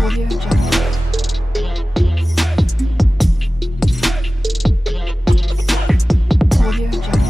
Audio Jungle. Audio Jungle.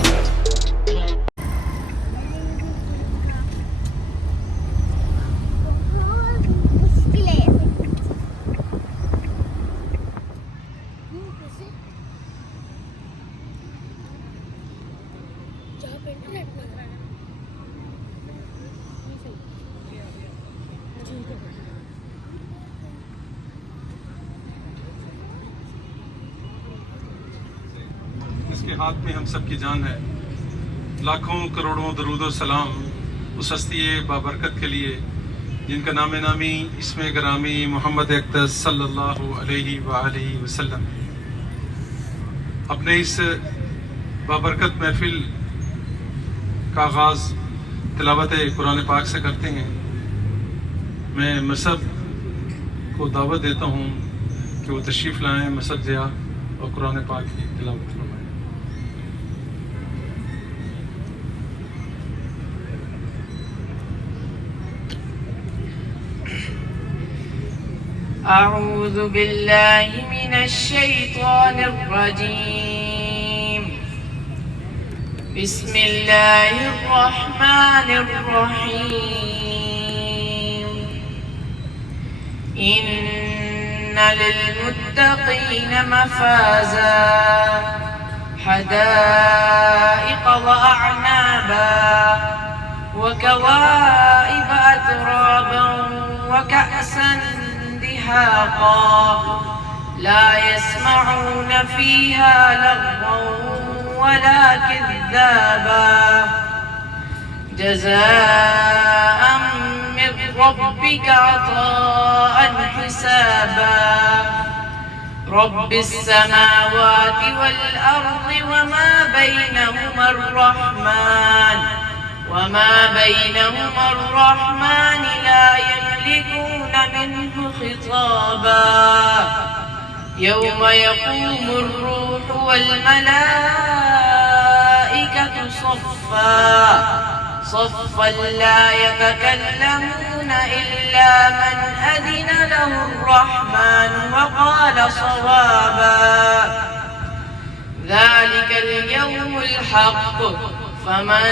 اس کے ہاتھ میں ہم سب کی جان ہے. لاکھوں کروڑوں درود و سلام اس ہستی بابرکت کے لیے جن کا نام نامی اسم گرامی محمد اقدس صلی اللہ علیہ وآلہ وسلم. اپنے اس بابرکت محفل کا آغاز تلاوت قرآن پاک سے کرتے ہیں. میں مصعب کو دعوت دیتا ہوں کہ وہ تشریف لائیں مصعب ضیاء اور قرآن پاک کی تلاوت فرمائیں. أعوذ بالله من الشيطان الرجيم. بسم الله الرحمن الرحيم. إن للمتقين مفازا حدائق وأعنابا وكواعب أترابا وكأسا لا يسمعون فيها لغوا ولا كذابا جزاء من ربك عطاء حسابا. رب السماوات والأرض وما بينهما الرحمن لا يملكون منه خطابا. يوم يقوم الروح والملائكة صفا لا يتكلمون إلا من أذن له الرحمن وقال صوابا. ذلك اليوم الحق فمن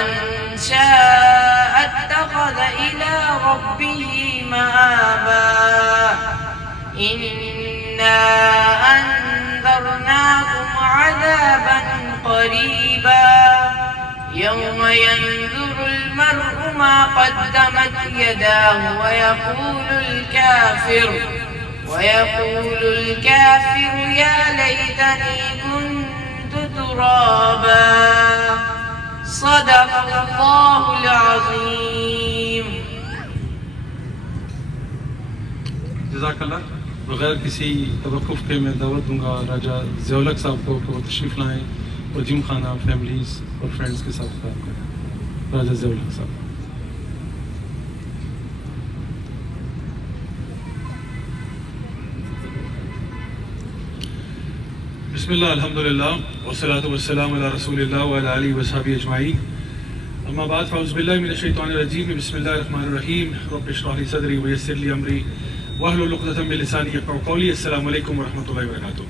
شاء اتخذ إلى ربه مآبا. إنا أنذرناكم عذابا قريبا يوم ينظر المرء ما قدمت يداه ويقول الكافر يا ليتني كنت ترابا. صدق اللہ العظیم. جزاک اللہ. بغیر کسی توقف کے میں دعوت دوں گا راجہ ضیاء الحق صاحب کو کہ وہ تشریف لائیں اور جم خانہ فیملیز اور فرینڈز کے ساتھ کام کریں. راجہ ضیاء الحق صاحب. بسم اللہ الحمدللہ والصلاة والسلام علی رسول اللہ وعلی آلہ وصحبہ اجمعین. اما بعد فاعوذ باللہ من الشیطان الرجیم. بسم اللہ الرحمن الرحیم. رب اشرح لی صدری ویسر لی امری واحلل عقدۃ من لسانی یفقہوا قولی. السلام علیکم ورحمۃ اللہ وبرکاتہ.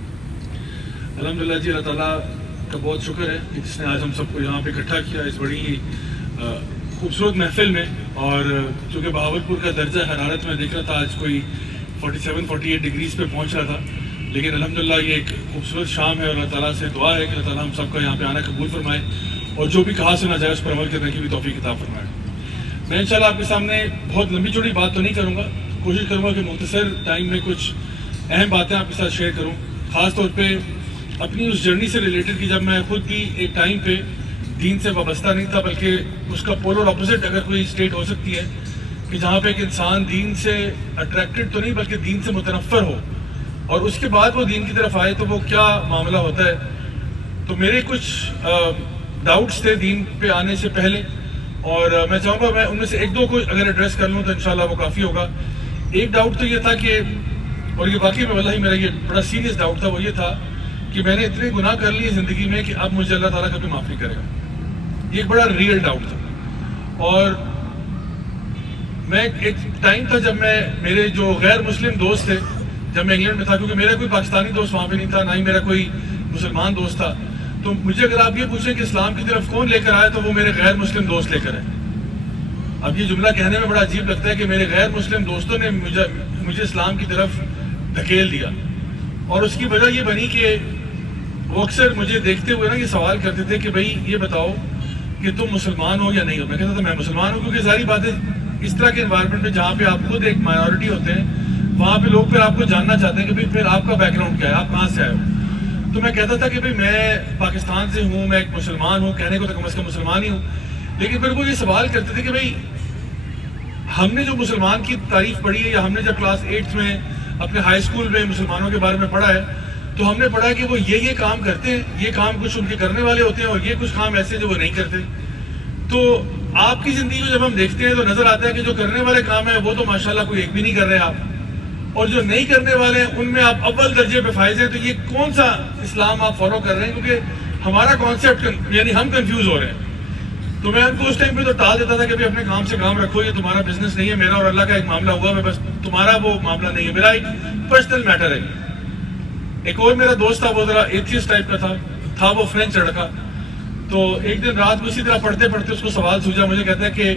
الحمدللہ جی اللہ تعالیٰ کا بہت شکر ہے کہ جس نے آج ہم سب کو یہاں پہ اکٹھا کیا اس بڑی ہی خوبصورت محفل میں. اور چونکہ بہاولپور کا درجہ حرارت میں دیکھ رہا تھا آج کوئی 47-48 ڈگریز پہ پہنچ رہا تھا، لیکن الحمدللہ یہ ایک خوبصورت شام ہے اور اللہ تعالیٰ سے دعا ہے کہ اللہ تعالیٰ ہم سب کا یہاں پہ آنا قبول فرمائے اور جو بھی کہا سنا جائے اس پر عمل کرنے کی بھی توفیق عطا فرمائے. میں انشاءاللہ آپ کے سامنے بہت لمبی چوڑی بات تو نہیں کروں گا، کوشش کروں گا کہ مختصر ٹائم میں کچھ اہم باتیں آپ کے ساتھ شیئر کروں، خاص طور پہ اپنی اس جرنی سے ریلیٹڈ کہ جب میں خود بھی ایک ٹائم پہ دین سے وابستہ نہیں تھا، بلکہ اس کا پولر اپوزٹ اگر کوئی اسٹیٹ ہو سکتی ہے کہ جہاں پہ ایک انسان دین سے اٹریکٹڈ تو نہیں بلکہ دین سے متنفر ہو اور اس کے بعد وہ دین کی طرف آئے تو وہ کیا معاملہ ہوتا ہے. تو میرے کچھ ڈاؤٹس تھے دین پہ آنے سے پہلے اور میں چاہوں گا میں ان میں سے ایک دو کو اگر ایڈریس کر لوں تو انشاءاللہ وہ کافی ہوگا. ایک ڈاؤٹ تو یہ تھا کہ، اور یہ واقعی میں واللہ میرا یہ بڑا سیریس ڈاؤٹ تھا، وہ یہ تھا کہ میں نے اتنے گناہ کر لیے زندگی میں کہ اب مجھے اللہ تعالیٰ کبھی معاف نہیں کرے گا. یہ ایک بڑا ریئل ڈاؤٹ تھا. اور میں ایک ٹائم تھا جب میں میرے جو غیر مسلم دوست تھے، جب میں انگلینڈ میں تھا، کیونکہ میرا کوئی پاکستانی دوست وہاں پہ نہیں تھا، نہ ہی میرا کوئی مسلمان دوست تھا، تو مجھے اگر آپ یہ پوچھیں کہ اسلام کی طرف کون لے کر آیا تو وہ میرے غیر مسلم دوست لے کر آئے۔ اب یہ جملہ کہنے میں بڑا عجیب لگتا ہے کہ میرے غیر مسلم دوستوں نے مجھے اسلام کی طرف دھکیل دیا، اور اس کی وجہ یہ بنی کہ وہ اکثر مجھے دیکھتے ہوئے نا یہ سوال کرتے تھے کہ بھائی یہ بتاؤ کہ تم مسلمان ہو یا نہیں ہو۔ میں کہتا تھا میں مسلمان ہوں، کیونکہ ساری باتیں اس طرح کے انوائرمنٹ میں جہاں پہ آپ خود ایک مائنورٹی ہوتے ہیں، وہاں پہ لوگ پھر آپ کو جاننا چاہتے ہیں کہ بھائی پھر آپ کا بیک گراؤنڈ کیا ہے، آپ کہاں سے آئے ہو۔ تو میں کہتا تھا کہ بھائی میں پاکستان سے ہوں، میں ایک مسلمان ہوں، کہنے کو تو کم از کم مسلمان ہی ہوں، لیکن پھر وہ یہ سوال کرتے تھے کہ بھائی ہم نے جو مسلمان کی تعریف پڑھی ہے، یا ہم نے جب کلاس 8 میں اپنے ہائی اسکول میں مسلمانوں کے بارے میں پڑھا ہے، تو ہم نے پڑھا کہ وہ یہ کام کرتے ہیں، یہ کام کچھ ان کے کرنے والے ہوتے ہیں، اور یہ کچھ کام ایسے جو وہ نہیں کرتے۔ تو آپ کی زندگی کو جب ہم دیکھتے ہیں تو نظر آتا ہے کہ جو کرنے والے کام ہیں وہ تو ماشاءاللہ کوئی ایک بھی نہیں کر رہے آپ، اور جو نہیں کرنے والے ہیں ان میں آپ اول درجے پہ فائز ہیں۔ تو یہ کون سا اسلام آپ فالو کر رہے ہیں؟ کیونکہ ہمارا کانسیپٹ یعنی ہم کنفیوز ہو رہے ہیں۔ تو میں ان کو اس ٹائم پہ تو ٹال دیتا تھا کہ اپنے کام سے کام رکھو، یہ تمہارا بزنس نہیں ہے، میرا اور اللہ کا ایک معاملہ ہوا، میں بس تمہارا وہ معاملہ نہیں ہے، میرا ایک پرسنل میٹر ہے۔ ایک اور میرا دوست تھا، وہ ذرا ایتھیسٹ ٹائپ کا تھا وہ فرینچ لڑکا۔ تو ایک دن رات کو اسی طرح پڑھتے پڑھتے اس کو سوال سوچا، مجھے کہتا ہے کہ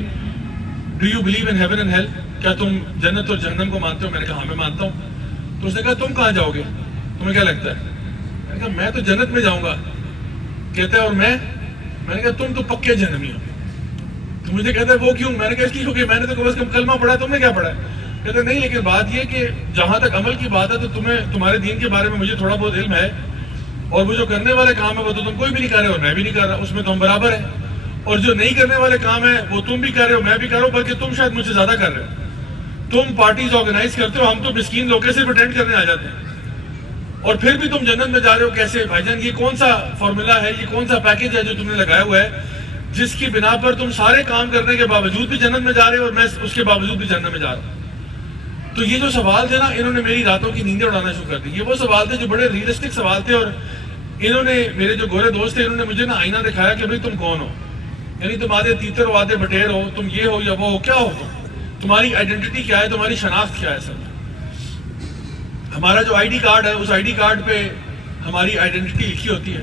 do you believe in heaven and hell, کیا تم جنت اور جہنم کو مانتے ہو؟ میں نے کہا ہاں میں مانتا ہوں۔ تو اس نے کہا تم کہاں جاؤ گے، تمہیں کیا لگتا ہے؟ میں نے کہا میں تو جنت میں جاؤں گا۔ کہتا ہے اور میں نے کہا تم تو پکے جہنمی ہو۔ تو مجھے کہتا ہے وہ کیوں؟ میں نے کہا اس لیے کیونکہ میں نے تو کم از کم کلمہ پڑھا ہے، تم نے کیا پڑھا ہے؟ کہتا ہے نہیں، لیکن بات یہ کہ جہاں تک عمل کی بات ہے تو تمہارے دین کے بارے میں مجھے تھوڑا بہت علم ہے، اور وہ جو کرنے والے کام ہے وہ تو تم کوئی بھی نہیں کر رہے اور میں بھی نہیں کر رہا، اس میں تو ہم برابر ہیں۔ اور جو نہیں کرنے والے کام ہیں وہ تم بھی کر رہے ہو، میں بھی کر رہا ہوں، بلکہ تم شاید مجھ سے زیادہ کر رہے ہو۔ تم پارٹیز آرگنائز کرتے ہو، ہم تو مسکین لوگ کے صرف اٹینڈ کرنے آ جاتے ہیں، اور پھر بھی تم جنت میں جا رہے ہو۔ کیسے بھائی جان؟ یہ کون سا فارمولا ہے، یہ کون سا پیکیج ہے جو تم نے لگایا ہوا ہے، جس کی بنا پر تم سارے کام کرنے کے باوجود بھی جنت میں جا رہے ہو اور میں اس کے باوجود بھی جنت میں جا رہا ہوں؟ تو یہ جو سوال تھے نا، انہوں نے میری راتوں کی نیندیں اڑانا شروع کر دی۔ یہ وہ سوال تھے جو بڑے ریئلسٹک سوال تھے، اور انہوں نے میرے جو گورے دوست تھے، انہوں نے مجھے نا آئینہ دکھایا کہ بھائی تم کون ہو، یعنی تم آدھے تیتر ہو، آدھے بٹیر ہو، تم یہ ہو یا وہ ہو، کیا ہو تمہاری آئیڈینٹی کیا ہے، تمہاری شناخت کیا ہے؟ سر ہمارا جو آئی ڈی کارڈ ہے، اس آئی ڈی کارڈ پہ ہماری آئیڈینٹی لکھی ہوتی ہے،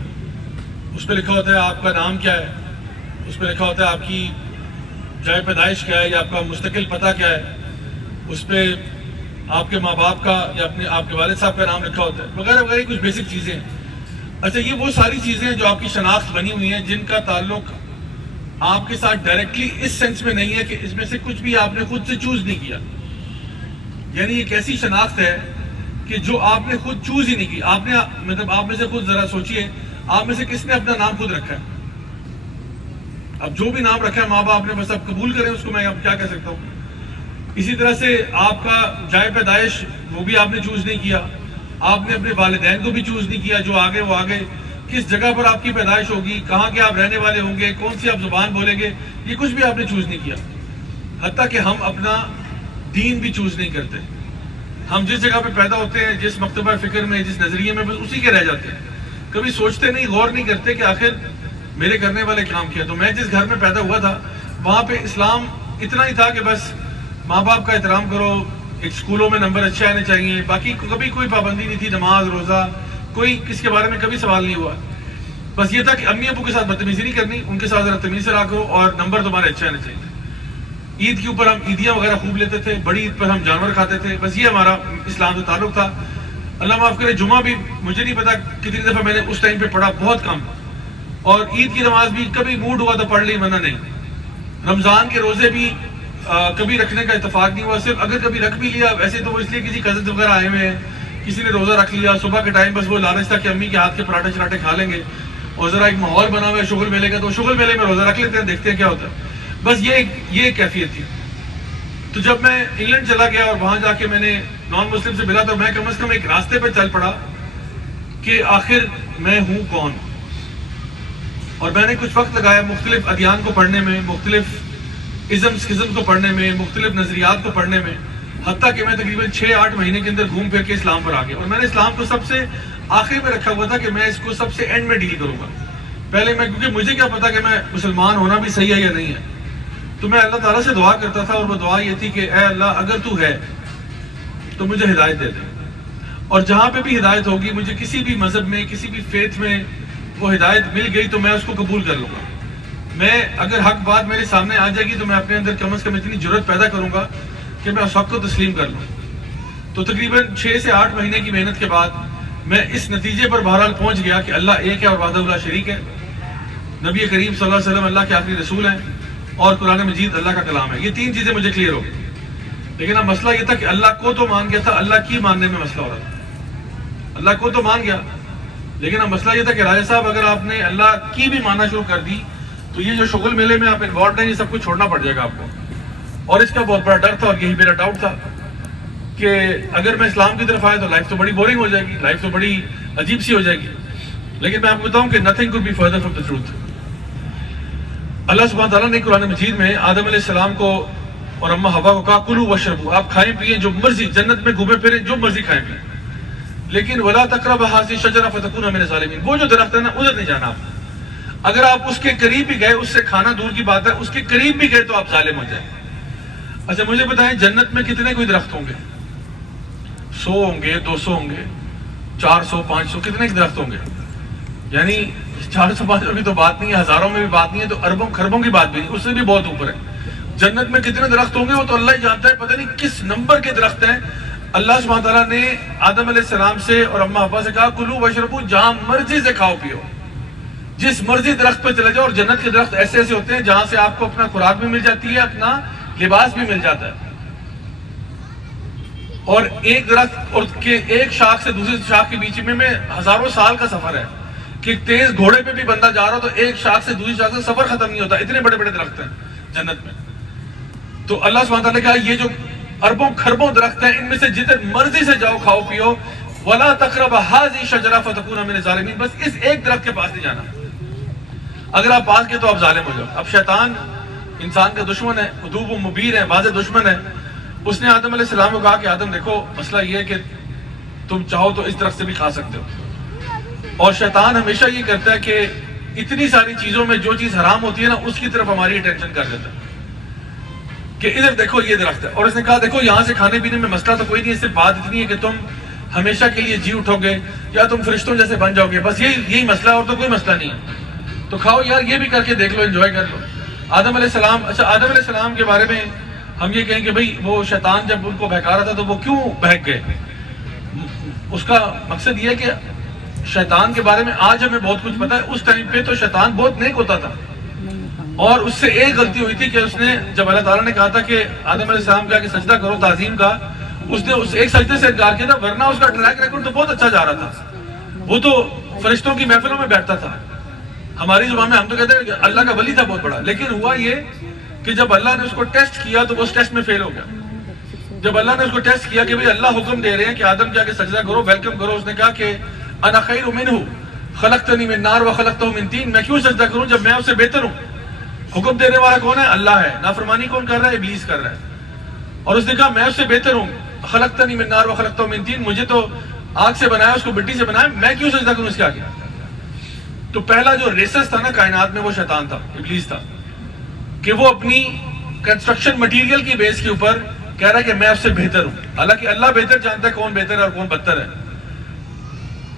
اس پہ لکھا ہوتا ہے آپ کا نام کیا ہے، اس پہ لکھا ہوتا ہے آپ کی جائے پیدائش کیا ہے یا آپ کا مستقل پتہ کیا ہے، اس پہ آپ کے ماں باپ کا یا آپ کے والد صاحب کا نام لکھا ہوتا ہے، وغیرہ وغیرہ کچھ بیسک چیزیں ہیں۔ اچھا، یہ وہ ساری چیزیں ہیں جو آپ کی شناخت بنی ہوئی ہیں، جن کا تعلق آپ کے ساتھ ڈائریکٹلی اس سینس میں نہیں ہے کہ اس میں سے کچھ بھی آپ نے خود سے چوز نہیں کیا، یعنی ایک ایسی شناخت ہے کہ جو آپ نے خود چوز ہی نہیں کی۔ آپ نے مطلب آپ میں سے خود ذرا سوچئے، آپ میں سے کس نے اپنا نام خود رکھا ہے؟ اب جو بھی نام رکھا ہے ماں باپ نے، بس اب قبول کریں اس کو، میں اب کیا کہہ سکتا ہوں۔ اسی طرح سے آپ کا جائے پیدائش وہ بھی آپ نے چوز نہیں کیا، آپ نے اپنے والدین کو بھی چوز نہیں کیا، جو آگے وہ آگے کس جگہ پر آپ کی پیدائش ہوگی، کہاں کے آپ رہنے والے ہوں گے، کون سی آپ زبان بولیں گے، یہ کچھ بھی آپ نے چوز نہیں کیا۔ حتیٰ کہ ہم اپنا دین بھی چوز نہیں کرتے، ہم جس جگہ پہ پیدا ہوتے ہیں، جس مکتبہ فکر میں، جس نظریے میں، بس اسی کے رہ جاتے ہیں، کبھی سوچتے نہیں، غور نہیں کرتے کہ آخر میرے کرنے والے کام کیا۔ تو میں جس گھر میں پیدا ہوا تھا وہاں پہ اسلام اتنا ہی تھا کہ بس ماں باپ کا احترام کرو، ایک اسکولوں میں نمبر اچھے آنے چاہیے، باقی کبھی کوئی پابندی نہیں تھی، نماز روزہ کوئی کس کے بارے میں کبھی سوال نہیں ہوا۔ بس یہ تھا کہ امی ابو کے ساتھ بدتمیزی نہیں کرنی، ان کے ساتھ ذرا تمیز سے رہا کرو، اور نمبر تمہارے اچھے آنے چاہیے۔ عید کے اوپر ہم عیدیاں وغیرہ خوب لیتے تھے، بڑی عید پر ہم جانور کھاتے تھے، بس یہ ہمارا اسلام سے تعلق تھا۔ اللہ معاف کرے، جمعہ بھی مجھے نہیں پتا کتنی دفعہ میں نے اس ٹائم پہ پڑھا، بہت کم، اور عید کی نماز بھی کبھی موڈ ہوا تو پڑھ لی، ورنہ نہیں۔ رمضان کے روزے بھی کبھی رکھنے کا اتفاق نہیں ہوا، صرف اگر کبھی رکھ بھی لیا ویسے تو وہ اس لیے کسی کزن وغیرہ آئے ہوئے ہیں، کسی نے روزہ رکھ لیا، صبح کے ٹائم بس وہ لالچ تھا کہ امی کے ہاتھ کے پراٹھے چراٹھے کھا لیں گے، اور ذرا ایک ماحول بنا ہوا ہے شغل میلے کا، تو شغل میلے میں روزہ رکھ لیتے ہیں، دیکھتے ہیں کیا ہوتا ہے، بس یہ کیفیت تھی۔ تو جب میں انگلینڈ چلا گیا اور وہاں جا کے میں نے نان مسلم سے ملا، تو میں کم از کم ایک راستے پہ چل پڑا کہ آخر میں ہوں کون، اور میں نے کچھ وقت لگایا مختلف ادیان کو پڑھنے میں، مختلف ازم کو پڑھنے میں، مختلف نظریات کو پڑھنے میں، حتیٰ کہ میں تقریباً 6-8 مہینے کے اندر گھوم پھر کے اسلام پر آ گیا، اور میں نے اسلام کو سب سے آخر میں رکھا ہوا تھا کہ میں اس کو سب سے اینڈ میں ڈیل کروں گا۔ پہلے میں، کیونکہ مجھے کیا پتا کہ میں مسلمان ہونا بھی صحیح ہے یا نہیں ہے، تو تو میں اللہ تعالیٰ سے دعا کرتا تھا، اور وہ دعا یہ تھی کہ اے اللہ اگر تو ہے تو مجھے ہدایت دے دے، اور جہاں پہ بھی ہدایت ہوگی، مجھے کسی بھی مذہب میں کسی بھی فیتھ میں وہ ہدایت مل گئی تو میں اس کو قبول کر لوں گا. میں اگر حق بات میرے سامنے آ جائے گی تو میں اپنے اندر کم از کم اتنی جرت پیدا کروں گا کہ میں اس حق کو تسلیم کر لوں. تو تقریباً 6 سے 8 مہینے کی محنت کے بعد میں اس نتیجے پر بہرحال پہنچ گیا کہ اللہ ایک ہے اور وحدہ لا شریک ہے، نبی کریم صلی اللہ علیہ وسلم اللہ کے آخری رسول ہیں، اور قرآن مجید اللہ کا کلام ہے. یہ 3 چیزیں مجھے کلیئر ہو گئی. لیکن اب مسئلہ یہ تھا کہ اللہ کو تو مان گیا تھا، اللہ کی ماننے میں مسئلہ ہو رہا تھا. اللہ کو تو مان گیا، لیکن اب مسئلہ یہ تھا کہ راجہ صاحب اگر آپ نے اللہ کی بھی ماننا شروع کر دی تو یہ جو شغل میلے میں آپ انوالوڈ ہیں یہ سب کچھ چھوڑنا پڑ جائے گا آپ کو. اور اس کا بہت بڑا ڈر تھا، اور یہی میرا ڈاؤٹ تھا کہ اگر میں اسلام کی طرف آیا تو لائف تو بڑی بورنگ ہو جائے گی، لائف تو بڑی عجیب سی ہو جائے گی. لیکن میں آپ کو بتاؤں کہ nothing could be further from the truth. اللہ سبحانہ تعالیٰ نے قرآن مجید میں آدم علیہ السلام کو اور اماں حوا کو کہا کلوا واشربوا، آپ کھائیں پیئیں جو مرضی، جنت میں گھومے پھریں جو مرضی کھائیں پیئیں، لیکن ولا تقربوا هذه الشجرة فتكونا من الظالمين. وہ جو درخت ہے نا ادھر نہیں جانا آپ. اگر آپ اس کے قریب بھی گئے، اس سے کھانا دور کی بات ہے، اس کے قریب بھی گئے تو آپ ظالم ہو جائیں. اچھا مجھے بتائیں جنت میں کتنے کوئی درخت ہوں گے؟ 100 ہوں گے، 200 ہوں گے، 400 500 کتنے درخت ہوں گے؟ یعنی 400 500 کی تو بات نہیں ہے، ہزاروں میں بھی بات نہیں ہے، تو اربوں خربوں کی بات بھی نہیں، اس سے بھی بہت اوپر ہے. جنت میں کتنے درخت ہوں گے وہ تو اللہ ہی جانتا ہے، پتہ نہیں کس نمبر کے درخت ہیں. اللہ سبحانہ تعالیٰ نے آدم علیہ السلام سے اور اماں حوا سے کہا کلوا واشربوا، جہاں مرضی سے کھاؤ پیو، جس مرضی درخت پہ چلے جاؤ. اور جنت کے درخت ایسے ایسے ہوتے ہیں جہاں سے آپ کو اپنا خوراک بھی مل جاتی ہے، اپنا لباس بھی مل جاتا ہے. اور ایک درخت اور ایک شاخ سے دوسری شاخ کے بیچ میں ہزاروں سال کا سفر ہے کہ تیز گھوڑے پہ بھی بندہ جا رہا ہو تو ایک شاخ سے دوسری شاخ سے سفر ختم نہیں ہوتا. اتنے بڑے بڑے درخت ہیں جنت میں. تو اللہ سبحانہ تعالیٰ نے کہا یہ جو اربوں خربوں درخت ہیں ان میں سے جتنے مرضی سے جاؤ کھاؤ پیو، ولا تقربوا هذه الشجرة فتكونا من الظالمين. بس اس ایک درخت کے پاس نہیں جانا، اگر آپ پاس گئے تو آپ ظالم ہو جاؤ. اب شیطان انسان کا دشمن ہے، عدو مبین ہے، واضح دشمن ہے. اس نے آدم علیہ السلام کو کہا کہ آدم دیکھو مسئلہ یہ ہے کہ تم چاہو تو اس درخت سے بھی کھا سکتے ہو. اور شیطان ہمیشہ یہ کرتا ہے کہ اتنی ساری چیزوں میں جو چیز حرام ہوتی ہے نا اس کی طرف ہماری اٹینشن کر دیتا ہے کہ ادھر دیکھو یہ درخت ہے. اور اس نے کہا دیکھو یہاں سے کھانے پینے میں مسئلہ تو کوئی نہیں ہے، صرف بات اتنی ہے کہ تم ہمیشہ کے لیے جی اٹھو گے یا تم فرشتوں جیسے بن جاؤ گے، بس یہی مسئلہ ہے، اور تو کوئی مسئلہ نہیں ہے. تو کھاؤ یار، یہ بھی کر کے دیکھ لو، انجوائے کر لو. آدم علیہ السلام، اچھا آدم علیہ السلام کے بارے میں ہم یہ کہیں کہ بھئی وہ شیطان جب ان کو بہکا رہا تھا تو وہ کیوں بہک گئے؟ اس کا مقصد یہ ہے کہ شیطان کے بارے میں آج ہمیں بہت کچھ پتا ہے. اس ٹائم پہ تو شیطان بہت نیک ہوتا تھا، اور اس سے ایک غلطی ہوئی تھی کہ اس نے جب اللہ تعالیٰ نے کہا تھا کہ آدم علیہ السلام کا کہ سجدہ کرو تعظیم کا، اس نے اس ایک سجدے سے انکار کیا تھا، ورنہ اس کا ٹریک ریکارڈ تو بہت اچھا جا رہا تھا. وہ تو فرشتوں کی محفلوں میں بیٹھتا تھا. ہماری زبان میں ہم تو کہتے ہیں کہ اللہ کا ولی تھا بہت بڑا. لیکن ہوا یہ کہ جب اللہ نے اس کو ٹیسٹ کیا تو وہ اس ٹیسٹ میں فیل ہو گیا. جب اللہ نے اس کو ٹیسٹ کیا کہ بھئی اللہ حکم دے رہے ہیں کہ آدم کیا کہ سجدہ کرو، ویلکم کرو، اس نے کہا کہ انا خیر منہ خلقتنی من نار وخلقتہ من طین، میں کیوں سجدہ کروں جب میں اس سے بہتر ہوں. حکم دینے والا کون ہے؟ اللہ ہے. نافرمانی کون کر رہا ہے؟ ابلیس کر رہا ہے. اور اس نے کہا میں اس سے بہتر ہوں، خلقتنی من نار وخلقتہ من طین، مجھے تو آگ سے بنایا، اس کو مٹی سے بنایا، میں کیوں سجدہ کروں اس کے آگے. تو پہلا جو ریسس تھا نا کائنات میں وہ شیطان تھا، ابلیس تھا، کہ وہ اپنی کنسٹرکشن مٹیریل کی بیس کے اوپر کہہ رہا ہے کہ میں اس سے بہتر ہوں، حالانکہ اللہ بہتر جانتا ہے کون بہتر ہے اور کون بدتر ہے.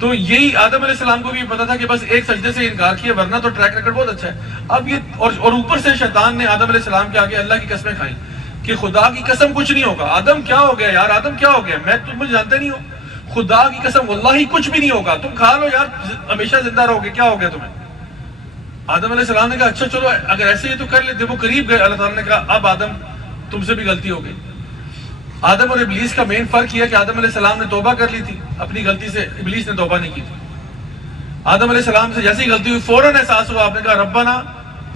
تو یہی آدم علیہ السلام کو بھی پتا تھا کہ بس ایک سجدے سے انکار کیا، ورنہ تو ٹریک ریکارڈ بہت اچھا ہے. اب یہ اور اوپر سے شیطان نے آدم علیہ السلام کے آگے اللہ کی قسمیں کھائیں کہ خدا کی قسم کچھ نہیں ہوگا. آدم کیا ہو گیا یار، آدم کیا ہو گیا، میں تم مجھے جانتے نہیں ہو، خدا کی قسم واللہ کچھ بھی نہیں ہوگا، تم کھا لو یار ہمیشہ زندہ رہو گے، کیا ہو گیا تمہیں. آدم علیہ السلام نے کہا اچھا چلو اگر ایسے ہی تو کر لیتے. وہ قریب گئے، اللہ تعالیٰ نے کہا اب آدم تم سے بھی غلطی ہو گئی. آدم اور ابلیس کا مین فرق یہ ہے کہ آدم علیہ السلام نے توبہ کر لی تھی اپنی غلطی سے، ابلیس نے توبہ نہیں کی تھی. آدم علیہ السلام سے جیسی غلطی ہوئی فوراً احساس ہوا، آپ نے کہا ربنا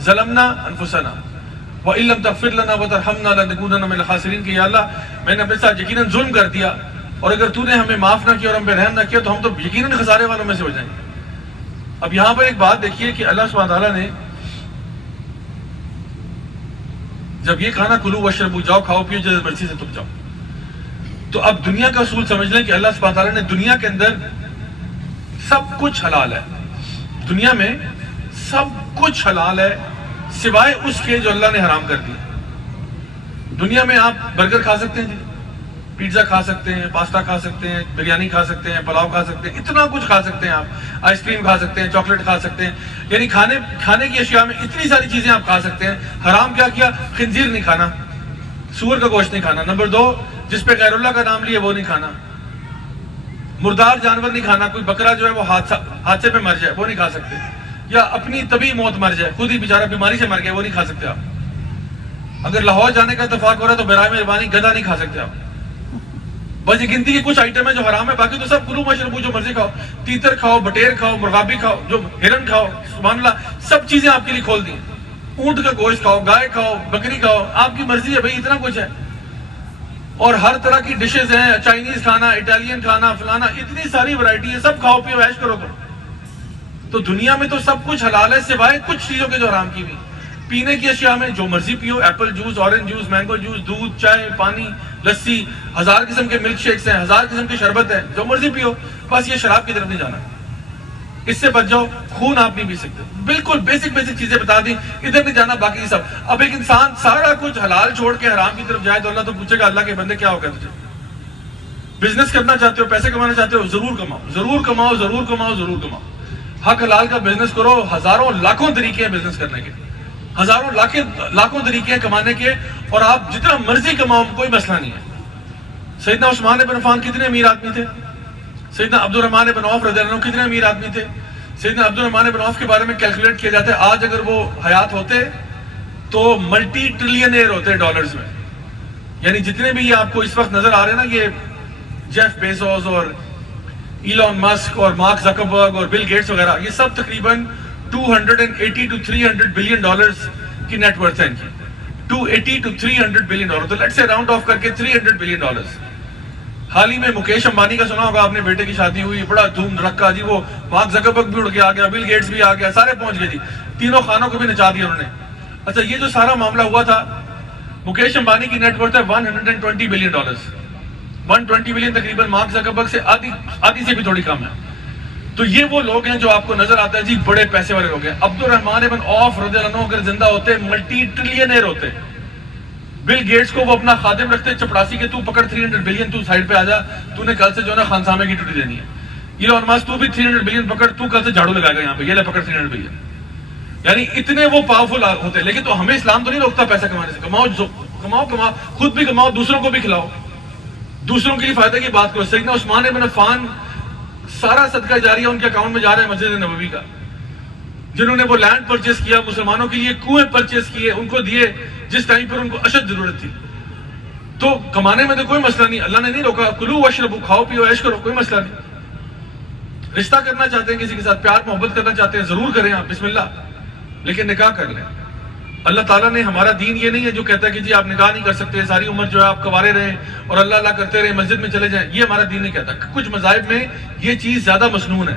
ظلمنا انفسنا وَإِن لَمْ تَغْفِرْ لَنَا وَتَرْحَمْنَا لَنَكُونَنَّ مِنَ الْخَاسِرِينَ کہ یا اللہ میں نے اپنے ساتھ یقیناً ظلم کر دیا، اور اگر تو نے ہمیں معاف نہ کیا اور ہم پہ رحم نہ کیا تو ہم تو یقیناً خسارے والوں میں سے ہو جائیں گے. اب یہاں پر ایک بات دیکھیے کہ اللہ سبحانہ تعالیٰ نے جب یہ کھانا کلو واشربو، جاؤ کھاؤ پیو جس مرضی سے تم جاؤ، تو اب دنیا کا اصول سمجھ لیں کہ اللہ سبحانہ تعالیٰ نے دنیا کے اندر سب کچھ حلال ہے. دنیا میں سب کچھ حلال ہے سوائے اس کے جو اللہ نے حرام کر دیا. دنیا میں آپ برگر کھا سکتے ہیں جی، پیزا کھا سکتے ہیں، پاستا کھا سکتے ہیں، بریانی کھا سکتے ہیں، پلاؤ کھا سکتے ہیں، اتنا کچھ کھا سکتے ہیں آپ، آئس کریم کھا سکتے ہیں، چاکلیٹ کھا سکتے ہیں، یعنی کھانے کی اشیاء میں اتنی ساری چیزیں آپ کھا سکتے ہیں. حرام کیا کیا؟ خنزیر نہیں کھانا، سور کا گوشت نہیں کھانا. نمبر 2، جس پہ غیر اللہ کا نام لیے وہ نہیں کھانا. مردار جانور نہیں کھانا، کوئی بکرا جو ہے وہ حادثے پہ مر جائے وہ نہیں کھا سکتے، یا اپنی طبی موت مر جائے، خود ہی بیچارہ بیماری سے مر گیا، وہ نہیں کھا سکتے آپ. اگر لاہور جانے کا اتفاق ہو رہا ہے تو برائے مہربانی گدھا نہیں کھا سکتے آپ. بس یہ گنتی کے کچھ آئٹم ہے جو حرام ہے، باقی تو سب کلو مشربو جو مرضی کھاؤ، تیتر کھاؤ، بٹیر کھاؤ، مرغابی کھاؤ، جو ہرن کھاؤ، سبحان اللہ، سب چیزیں آپ کے لیے کھول دی. اونٹ کا گوشت کھاؤ، گائے کھاؤ، بکری کھاؤ، آپ کی مرضی ہے بھائی، اتنا کچھ ہے. اور ہر طرح کی ڈشز ہیں، چائنیز کھانا، اٹالین کھانا، فلانا، اتنی ساری ورائٹی ہے، سب کھاؤ پیو عیش کرو. تو دنیا میں تو سب کچھ حلال ہے سوائے کچھ چیزوں کے جو حرام کی ہوئی. پینے کی اشیاء میں جو مرضی پیو، apple juice, orange juice, mango juice, دودھ، چائے، پانی، لسی، 1000 قسم کے ملک شیکس ہیں، 1000 قسم کے شربت ہیں، جو مرضی پیو. بس یہ شراب کی طرف نہیں جانا، اس سے بچ جاؤ. خون آپ نہیں پی سکتے، بالکل بیسک چیزیں بتا دی، ادھر نہیں جانا، باقی سب. اب ایک انسان سارا کچھ حلال چھوڑ کے حرام کی طرف جائے تو اللہ تو پوچھے گا، اللہ کے بندے کیا ہو گیا تجھے؟ بزنس کرنا چاہتے ہو، پیسے کمانا چاہتے ہو، ضرور کماؤ، ضرور کماؤ، ضرور کماؤ، ضرور کماؤ. حق حلال کا بزنس کرو. ہزاروں لاکھوں طریقے ہیں بزنس کرنے کے، ہزاروں لاکھوں طریقے ہیں کمانے کے، اور آپ جتنا مرضی کماؤ، کوئی مسئلہ نہیں ہے. سیدنا عثمان بن عفان کتنے امیر آدمی تھے؟ سیدنا عبد الرحمن بن عوف رضی اللہ عنہ کتنے امیر آدمی تھے؟ سیدنا عبد الرحمن بن عوف کے بارے میں کیلکولیٹ کیا جاتا ہے، آج اگر وہ حیات ہوتے تو ملٹی ٹریلینئر ہوتے ڈالرز میں. یعنی جتنے بھی یہ آپ کو اس وقت نظر آ رہے ہیں نا، یہ جیف بیزوس اور ایلون مسک اور مارک زکربرگ اور بل گیٹس وغیرہ، یہ سب تقریباً 280 to 300 بلین ڈالرز کی نیٹ ورتھ ہے ان کی. 280 to 300 بلین ڈالر، تو لیٹ سے راؤنڈ آف کر کے 300 بلین ڈالرز. حال ہی میں مکیش امبانی کا سنا ہوگا آپ نے، بیٹے کی شادی ہوئی، بڑا دھوم دھڑکا جی، وہ مارک زکربرگ بھی اڑ کے آ گیا، بل گیٹس بھی آ گیا، سارے پہنچ گئے جی، تینوں خانوں کو بھی نچا دیا انہوں نے. اچھا، یہ جو سارا معاملہ ہوا تھا، مکیش امبانی کی نیٹ ورتھ ہے 120 بلین ڈالرز. 120 بلین تقریباً مارک زکربرگ سے آدھی سے بھی تھوڑی کم ہے. تو یہ وہ لوگ ہیں جو آپ کو نظر آتا ہے جی بڑے پیسے والے لوگ ہیں. عبد الرحمن بن عوف رضی اللہ عنہ اگر زندہ ہوتے ملٹی ٹریلینئر ہوتے. بل گیٹس کو وہ اپنا خادم رکھتے، چپڑاسی کے، تو پکڑ 300 بلین، تو سائڈ پہ آ جا، تو نے کل سے جو ہے نا خانسامے کی ڈیوٹی دینی ہے. ایلون مسک تو بھی 300 بلین پکڑ، تو کل سے جھاڑو لگائے گا یہاں پہ، یہ لے پکڑ 300 بلین. یعنی اتنے وہ پاورفل ہوتے. لیکن تو ہمیں اسلام تو نہیں روکتا پیسہ کمانے سے. کماؤ، خود بھی کماؤ، دوسروں کو بھی کھلاؤ، دوسروں کے لیے فائدہ کی بات کرو. سیدنا عثمان بن عفان سارا صدقہ جاریہ ان کے اکاؤنٹ میں جا رہا ہے مسجد نبوی کا. جنہوں نے وہ لینڈ پرچیز کیا، مسلمانوں کے لیے کنویں پرچیز کیے، ان کو دیے جس ٹائم پر ان کو اشد ضرورت تھی. تو کمانے میں تو کوئی مسئلہ نہیں، اللہ نے نہیں روکا. کلو واشربو، کھاؤ پیو عیش کرو، کوئی مسئلہ نہیں. رشتہ کرنا چاہتے ہیں کسی کے ساتھ، پیار محبت کرنا چاہتے ہیں، ضرور کریں آپ، بسم اللہ، لیکن نکاح کر لیں. اللہ تعالیٰ نے، ہمارا دین یہ نہیں ہے جو کہتا ہے کہ جی آپ نکاح نہیں کر سکتے، ساری عمر جو ہے آپ کوارے رہیں اور اللہ اللہ کرتے رہیں، مسجد میں چلے جائیں. یہ ہمارا دین نہیں کہتا. کچھ مذاہب میں یہ چیز زیادہ مسنون ہے.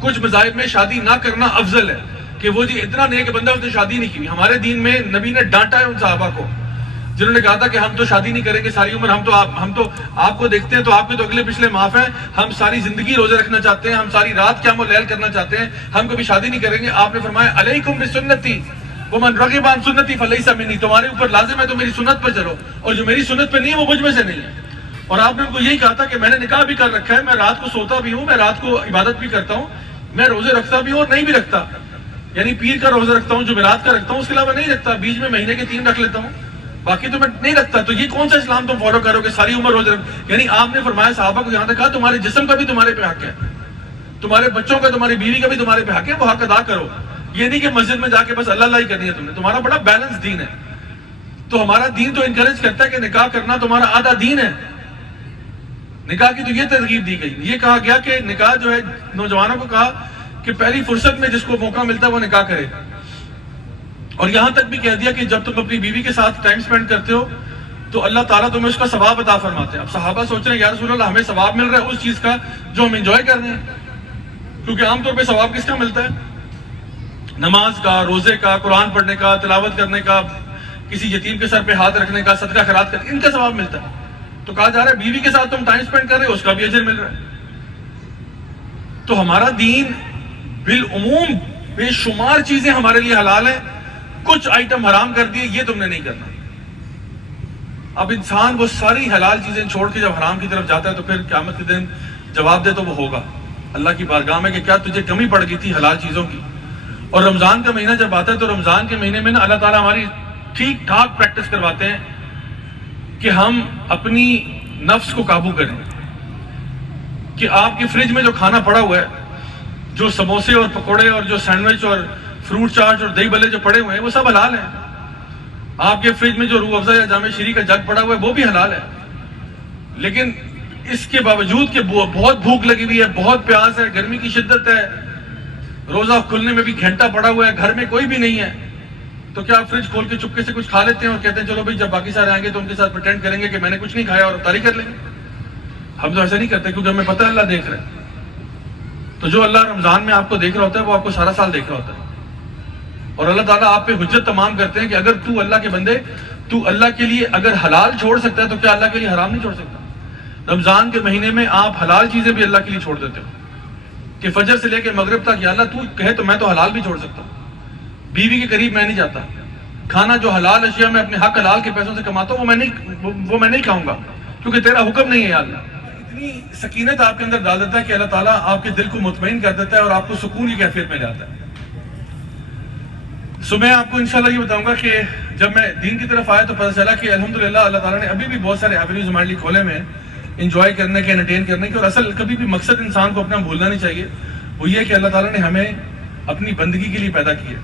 کچھ مذاہب میں شادی نہ کرنا افضل ہے، کہ وہ جی اتنا نیک بندہ اس نے شادی نہیں کی. ہمارے دین میں نبی نے ڈانٹا ہے ان صحابہ کو جنہوں نے کہا تھا کہ ہم تو شادی نہیں کریں گے ساری عمر، ہم تو آپ کو دیکھتے ہیں تو آپ کے تو اگلے پچھلے معاف ہیں، ہم ساری زندگی روزے رکھنا چاہتے ہیں، ہم ساری رات قیام اللیل کرنا چاہتے ہیں، ہم کبھی شادی نہیں کریں گے. آپ نے فرمایا علیکم بسنتی ومن رغب عن سنتی فلیس منی، تمہارے اوپر لازم ہے تو میری سنت پر چلو، اور جو میری سنت پہ نہیں ہے وہ مجھ میں سے نہیں ہے. اور آپ نے ان کو یہی کہا تھا کہ میں نے نکاح بھی کر رکھا ہے، میں رات کو سوتا بھی ہوں، میں رات کو عبادت بھی کرتا ہوں، میں روزے رکھتا بھی ہوں اور نہیں بھی رکھتا. یعنی پیر کا روزہ رکھتا ہوں، جمعرات کا رکھتا ہوں، اس کے علاوہ نہیں رکھتا. بیچ میں مہینے کے 3 رکھ لیتا ہوں، باقی تو میں نہیں رکھتا. تو یہ کون سا اسلام تم فالو کرو کہ ساری عمر روزے رکھ؟ یعنی آپ نے فرمایا صحابہ کو یہاں تک کہا تمہارے جسم کا بھی تمہارے پہ حق ہے، تمہارے بچوں کا، تمہاری بیوی کا بھی تمہارے پہ حق ہے، وہ حق ادا کرو. یہ نہیں کہ مسجد میں جا کے بس اللہ اللہ ہی کرنی ہے تم نے. تمہارا بڑا بیلنس دین ہے. تو ہمارا دین تو انکریج کرتا ہے کہ نکاح کرنا تمہارا آدھا دین ہے. نکاح کی تو یہ ترغیب دی گئی. یہ کہا گیا کہ نکاح جو ہے، نوجوانوں کو کہا کہ پہلی فرصت میں جس کو موقع ملتا ہے وہ نکاح کرے. اور یہاں تک بھی کہہ دیا کہ جب تم اپنی بیوی کے ساتھ ٹائم سپینڈ کرتے ہو تو اللہ تعالیٰ تمہیں اس کا ثواب عطا فرماتے ہیں. اب صحابہ سوچ رہے ہیں یا رسول اللہ ہمیں ثواب مل رہا ہے اس چیز کا جو ہم انجوائے کر رہے ہیں، کیونکہ عام طور پہ ثواب کس کا ملتا ہے؟ نماز کا، روزے کا، قرآن پڑھنے کا، تلاوت کرنے کا، کسی یتیم کے سر پہ ہاتھ رکھنے کا، صدقہ خیرات کرنے، ان کا ثواب ملتا ہے. تو کہا جا رہا ہے بیوی کے ساتھ تم ٹائم سپینڈ کر رہے ہو، اس کا بھی اجر مل رہا ہے. تو ہمارا دین بالعموم بے شمار چیزیں ہمارے لیے حلال ہیں، کچھ آئٹم حرام کر دیے، یہ تم نے نہیں کرنا. اب انسان وہ ساری حلال چیزیں چھوڑ کے جب حرام کی طرف جاتا ہے تو پھر قیامت کے دن جواب دے تو وہ ہوگا اللہ کی بارگاہ میں کہ کیا تجھے کمی پڑ گئی تھی حلال چیزوں کی. اور رمضان کا مہینہ جب آتا ہے تو رمضان کے مہینے میں نا اللہ تعالیٰ ہماری ٹھیک ٹھاک پریکٹس کرواتے ہیں کہ ہم اپنی نفس کو قابو کریں. کہ آپ کی فریج میں جو کھانا پڑا ہوا ہے, جو سموسے اور پکوڑے اور جو سینڈوچ اور فروٹ چاٹ اور دہی بلے جو پڑے ہوئے ہیں وہ سب حلال ہیں. آپ کے فریج میں جو روح افزا یا جامع شیریں کا جگ پڑا ہوا ہے وہ بھی حلال ہے. لیکن اس کے باوجود کہ بہت بھوک لگی ہوئی ہے, بہت پیاس ہے, گرمی کی شدت ہے, روزہ کھلنے میں بھی گھنٹہ پڑا ہوا ہے, گھر میں کوئی بھی نہیں ہے, تو کیا آپ فریج کھول کے چپکے سے کچھ کھا لیتے ہیں اور کہتے ہیں چلو بھائی جب باقی سارے آئیں گے تو ان کے ساتھ پریٹینڈ کریں گے کہ میں نے کچھ نہیں کھایا اور افطاری کر لیں گے؟ ہم تو ایسا نہیں کرتے کیونکہ ہمیں پتہ ہے اللہ دیکھ رہا ہے. تو جو اللہ رمضان میں آپ کو دیکھ رہا ہوتا ہے وہ آپ کو سارا سال دیکھ رہا ہوتا ہے. اور اللہ تعالیٰ آپ پہ حجت تمام کرتے ہیں کہ اگر تو اللہ کے بندے, تو اللہ کے لیے اگر حلال چھوڑ سکتا ہے تو کیا اللہ کے لیے حرام نہیں چھوڑ سکتا؟ رمضان کے مہینے میں آپ حلال چیزیں بھی اللہ کے لیے چھوڑ دیتے ہو کہ فجر سے لے کے مغرب تک یا اللہ تو کہے تو میں تو حلال بھی چھوڑ سکتا ہوں, بیوی کے قریب میں نہیں جاتا, کھانا جو حلال اشیاء میں اپنے حق حلال کے پیسوں سے کماتا ہوں وہ میں نہیں کھاؤں گا کیونکہ تیرا حکم نہیں ہے یا اللہ. اتنی سکینت آپ کے اندر ڈال دیتا ہے کہ اللہ تعالیٰ آپ کے دل کو مطمئن کر دیتا ہے اور آپ کو سکون کی کیفیت میں لاتا ہے. میں آپ کو انشاءاللہ یہ بتاؤں گا کہ جب میں دین کی طرف آیا تو پتہ چلا کہ الحمدللہ اللہ تعالیٰ نے ابھی بھی بہت سارے ایونیوز ہمارے لیے کھولے میں انجوائے کرنے کے, انٹرٹین کرنے کے, اور اصل کبھی بھی مقصد انسان کو اپنا بھولنا نہیں چاہیے. وہ یہ کہ اللہ تعالیٰ نے ہمیں اپنی بندگی کے لیے پیدا کیا.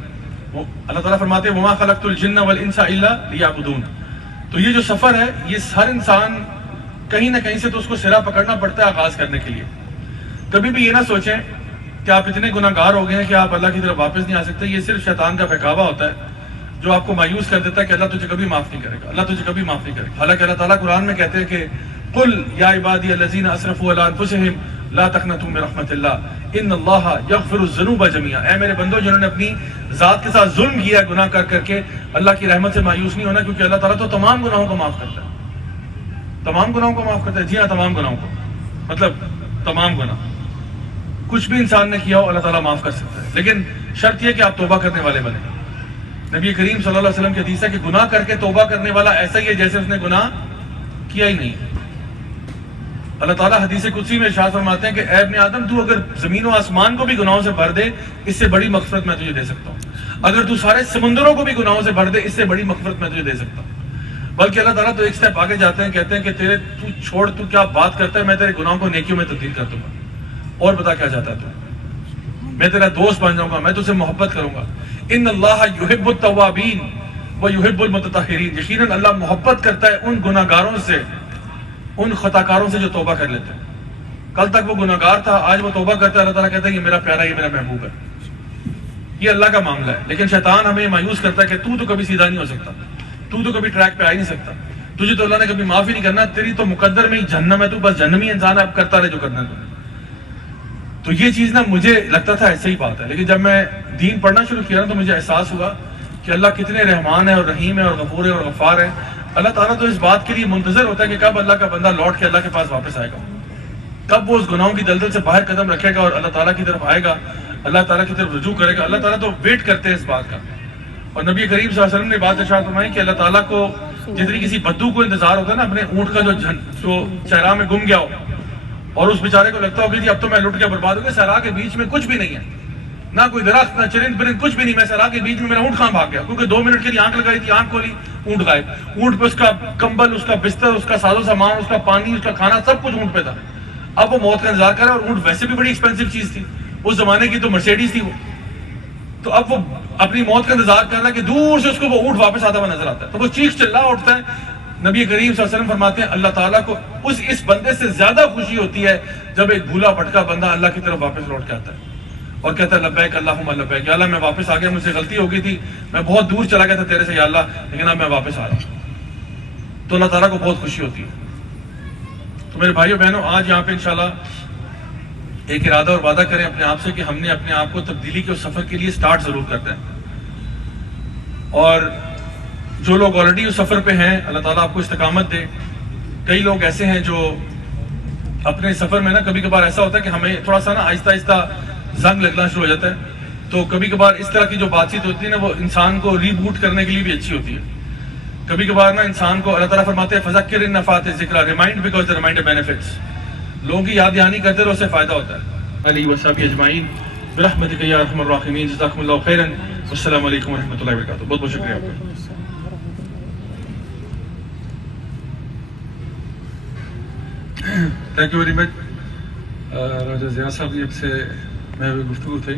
وہ اللہ تعالیٰ فرماتے ہیں وَمَا خَلَقْتُ الْجِنَّ وَالْإِنسَ إِلَّا لِيَعْبُدُونَ. تو یہ جو سفر ہے یہ ہر انسان کہیں نہ کہیں سے تو اس کو سرا پکڑنا پڑتا ہے آغاز کرنے کے لیے. کبھی بھی یہ نہ سوچیں کہ آپ اتنے گناہ گار ہو گئے ہیں کہ آپ اللہ کی طرف واپس نہیں آ سکتے. یہ صرف شیطان کا بہکاوا ہوتا ہے جو آپ کو مایوس کر دیتا ہے کہ اللہ تجھے کبھی معاف نہیں کرے گا, اللہ تجھے کبھی معاف نہیں کرے گا. حالانکہ اللہ تعالیٰ قرآن میں کہتے ہیں کہ قل یا عبادی الذین اسرفوا علی انفسہم لا تقنطوا من رحمت اللہ ان اللہ یغفر الذنوب جميعا. اے میرے بندو جنہوں نے اپنی ذات کے ساتھ ظلم کیا ہے گناہ کر کے, اللہ کی رحمت سے مایوس نہیں ہونا کیونکہ اللہ تعالیٰ تو تمام گناہوں کو معاف کرتا ہے. تمام گناہوں کو معاف کرتا ہے, جی ہاں تمام گناہوں کو, مطلب تمام گناہ کچھ بھی انسان نے کیا ہو اللہ تعالیٰ معاف کر سکتا ہے. لیکن شرط یہ کہ آپ توبہ کرنے والے بنیں. نبی کریم صلی اللہ علیہ وسلم کی حدیث ہے کہ گناہ کر کے توبہ کرنے والا ایسا ہی ہے جیسے اس نے گناہ کیا ہی نہیں. اللہ تعالیٰ حدیث قدسی میں ارشاد فرماتے ہیں کہ اے ابن آدم تو اگر زمین و آسمان کو بھی گناہوں سے بھر دے اس سے بڑی مغفرت میں تجھے دے سکتا ہوں. اگر تو سارے سمندروں کو بھی گناہوں سے بھر دے اس سے بڑی مغفرت میں تجھے دے سکتا ہوں. بلکہ اللہ تعالیٰ تو ایک سٹیپ آگے جاتے ہیں, کہتے ہیں کہ تو چھوڑ, تو کیا بات کرتا ہے, میں تیرے گناہوں کو نیکیوں میں تبدیل کر دوں گا. اور بتا کیا چاہتا ہے تو, میں تیرا دوست بن جاؤں گا, میں تجھ سے محبت کروں گا. ان اللہ یحب التوابین ویحب المتطہرین. یقیناً اللہ محبت کرتا ہے ان گناہ گاروں سے, ان خطا کاروں سے جو توبہ کر لیتے ہیں. کل تک وہ گناہ گار تھا, آج وہ توبہ کرتا ہے, اللہ تعالیٰ کہتا ہے یہ میرا پیارا, یہ میرا محبوب ہے. یہ اللہ کا معاملہ ہے. لیکن شیطان ہمیں مایوس کرتا ہے کہ تو کبھی سیدھا نہیں ہو سکتا, تو کبھی ٹریک پہ آ ہی نہیں سکتا, تجھے تو اللہ نے کبھی معاف ہی نہیں کرنا, تیری تو مقدر میں ہی جہنم ہے, تو بس جہنمی انسان ہے, اب کرتا رہے جو کرنا ہے. تو یہ چیز نا مجھے لگتا تھا ایسے ہی بات ہے, لیکن جب میں دین پڑھنا شروع کیا نا تو مجھے احساس ہوا کہ اللہ کتنے رحمان ہے اور رحیم ہے اور غفور ہے اور غفار ہے. اللہ تعالیٰ تو اس بات کے لیے منتظر ہوتا ہے کہ کب اللہ کا بندہ لوٹ کے اللہ کے پاس واپس آئے گا, کب وہ اس گناہوں کی دلدل سے باہر قدم رکھے گا اور اللہ تعالیٰ کی طرف آئے گا, اللہ تعالیٰ کی طرف رجوع کرے گا. اللہ تعالیٰ تو ویٹ کرتے ہیں اس بات کا. اور نبی کریم صلی اللہ علیہ وسلم نے بات ارشاد فرمائی کہ اللہ تعالیٰ کو جتنی کسی بدو کو انتظار ہوتا ہے نا اپنے اونٹ کا جو صحرا میں گم گیا ہو اور اس بیچارے کو لگتا ہوگا کہ اب تو میں لٹ کے برباد ہو گیا, صحرا کے بیچ میں کچھ بھی نہیں ہے, نہ کوئی درخت, نہ چرند پرند, کچھ بھی نہیں, میں صحرا کے بیچ میں, میرا اونٹ کہاں بھاگ گیا, کیونکہ 2 منٹ کے لیے آنکھ لگائی تھی, آنکھ کھولی, اونٹ غائب. اونٹ پہ اس کا کمبل, اس کا بستر, اس کا ساز و سامان, اس کا پانی, اس کا کھانا, سب کچھ اونٹ پہ تھا. اب وہ موت کا انتظار کر رہا ہے, اور اونٹ ویسے بھی بڑی ایکسپینسو چیز تھی, اس زمانے کی تو مرسیڈیز تھی وہ. تو اب وہ اپنی موت کا انتظار کر رہا ہے کہ دور سے اس کو وہ اونٹ واپس آتا ہوا نظر آتا ہے, تو وہ چیخ چلا اٹھتا ہے. نبی کریم صلی اللہ علیہ وسلم فرماتے ہیں اللہ تعالیٰ کو اس بندے سے زیادہ خوشی ہوتی ہے جب ایک بھولا بھٹکا بندہ اللہ کی طرف واپس لوٹ کے آتا ہے اور کہتا ہے لبیک اللہم لبیک, یا اللہ میں واپس آ گیا, مجھ سے غلطی ہو گئی تھی, میں بہت دور چلا گیا تھا تیرے سے یا اللہ, لیکن اب میں واپس آ رہا ہوں. تو اللہ تعالیٰ کو بہت خوشی ہوتی ہے. تو میرے بھائیوں بہنوں, آج یہاں پہ انشاءاللہ ایک ارادہ اور وعدہ کریں اپنے آپ سے کہ ہم نے اپنے آپ کو تبدیلی کے اس سفر کے لیے سٹارٹ ضرور کرنا ہے. اور جو لوگ آلریڈی اس سفر پہ ہیں اللہ تعالیٰ آپ کو استقامت دے. کئی لوگ ایسے ہیں جو اپنے سفر میں نا کبھی کبھار ایسا ہوتا ہے کہ ہمیں تھوڑا سا نا آہستہ آہستہ زنگ لگنا شروع ہو جاتا ہے, تو کبھی کبھار اس طرح کی جو بات چیت ہوتی ہے نا وہ انسان کو ری بوٹ کرنے کے لیے بھی اچھی ہوتی ہے. کبھی کبھار نا انسان کو اللہ تعالیٰ فرماتے ہیں فذکر ان نفعت الذکریٰ، remind because the reminder benefits, لوگوں کی یاد دہانی کرتے رہو، اس سے فائدہ ہوتا ہے. علی وصحبہ اجمعین برحمتک یا ارحم الراحمین. جزاکم اللہ خیرا. السلام علیکم ورحمۃ اللہ وبرکاتہ. بہت بہت شکریہ آپ کا. Thank you very much. Raja Zia sahab سے میں بھی گفتگو تھی.